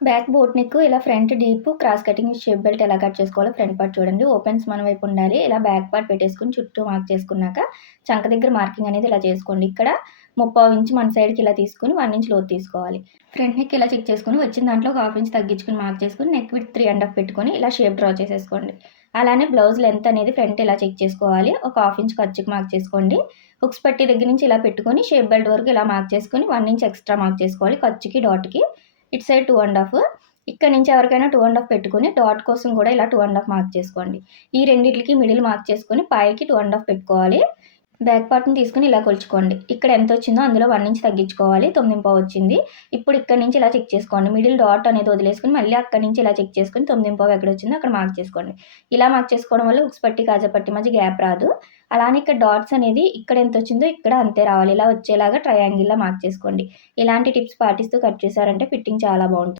Back boat neck ఇలా front deep cross cutting shape belt ఎలా cut చేసుకోవాలో front part చూడండి. ఓపెన్స్ మన వైపు ఉండాలి. ఇలా బ్యాక్ పార్ట్ పెట్టేసుకొని చుట్టూ మార్క్ చేసుకున్నాక చంక దగ్గర మార్కింగ్ అనేది ఇలా చేసుకోండి. ఇక్కడ 3/4 ఇంచ్ మన సైడ్కి ఇలా తీసుకుని 1 ఇంచ్ లోతు తీసుకోవాలి. ఫ్రంట్ నెక్ ఇలా చెక్ చేసుకుని వచ్చిన దాంట్లో ఒక 1/2 ఇంచ్ తగ్గించుకుని మార్క్ చేసుకుని నెక్ విత్ 3.5 పెట్టుకొని ఇలా షేప్ డ్రా చేసేసుకోండి. అలానే బ్లౌజ్ లెంత్ అనేది ఫ్రంట్ ఇలా చెక్ చేసుకోవాలి. ఒక 1/2 ఇంచ్ ఖర్చుకి మార్క్ చేసుకోండి. హుక్స్ పట్టి దగ్గర నుంచి ఇలా పెట్టుకొని షేప్ బెల్ట్ వరకు ఇలా మార్క్ చేసుకొని 1 ఇంచ్ ఎక్స్ట్రా మార్క్ చేసుకోవాలి. ఖర్చుకి డాట్కి ఇటు సైడ్ 2.5 ఇక్కడ నుంచి ఎవరికైనా 2.5 పెట్టుకొని డాట్ కోసం కూడా ఇలా 2.5 మార్క్ చేసుకోండి. ఈ రెండిట్లకి మిడిల్ మార్క్ చేసుకొని పైకి 2.5 పెట్టుకోవాలి. బ్యాక్ పార్ట్ని తీసుకుని ఇలా కొలుచుకోండి. ఇక్కడ ఎంత వచ్చిందో అందులో 1 ఇంచ్ తగ్గించుకోవాలి. 9.5 వచ్చింది. ఇప్పుడు ఇక్కడ నుంచి ఇలా చెక్ చేసుకోండి. మిడిల్ డాట్ అనేది వదిలేసుకుని మళ్ళీ అక్కడ నుంచి ఇలా చెక్ చేసుకుని 9.5 ఎక్కడ వచ్చిందో అక్కడ మార్క్ చేసుకోండి. ఇలా మార్క్ చేసుకోవడం వల్ల హుక్స్ పట్టి కాజా పట్టి మధ్య గ్యాప్ రాదు. అలానే ఇక్కడ డాట్స్ అనేది ఇక్కడ ఎంత వచ్చిందో ఇక్కడ అంతే రావాలి. ఇలా వచ్చేలాగా ట్రయాంగిల్లా మార్క్ చేసుకోండి. ఇలాంటి టిప్స్ పాటిస్తూ కట్ చేశారంటే ఫిట్టింగ్ చాలా బాగుంటుంది.